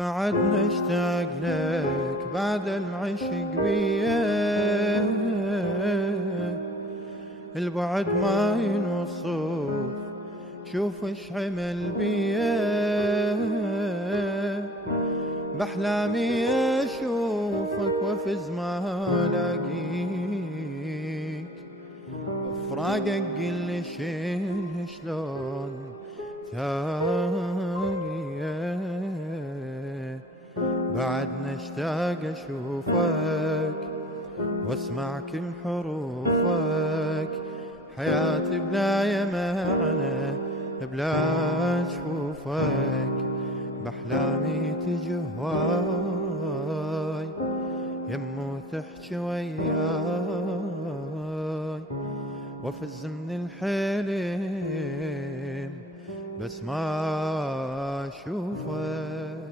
بعد نشتاق لك بعد العشق بيه، البعد ما ينوصف، شوف اش عمل بيه. بأحلامي اشوفك وافز ما الاقيك، فراقك قل شين شلون ثانية. بعد نشتاق اشوفك واسمع كل حروفك، حياتي بلا يا معنى بلا اشوفك. باحلامي تجي هواي يمو تحكي وياي، وافز من الحلم بس ما اشوفك.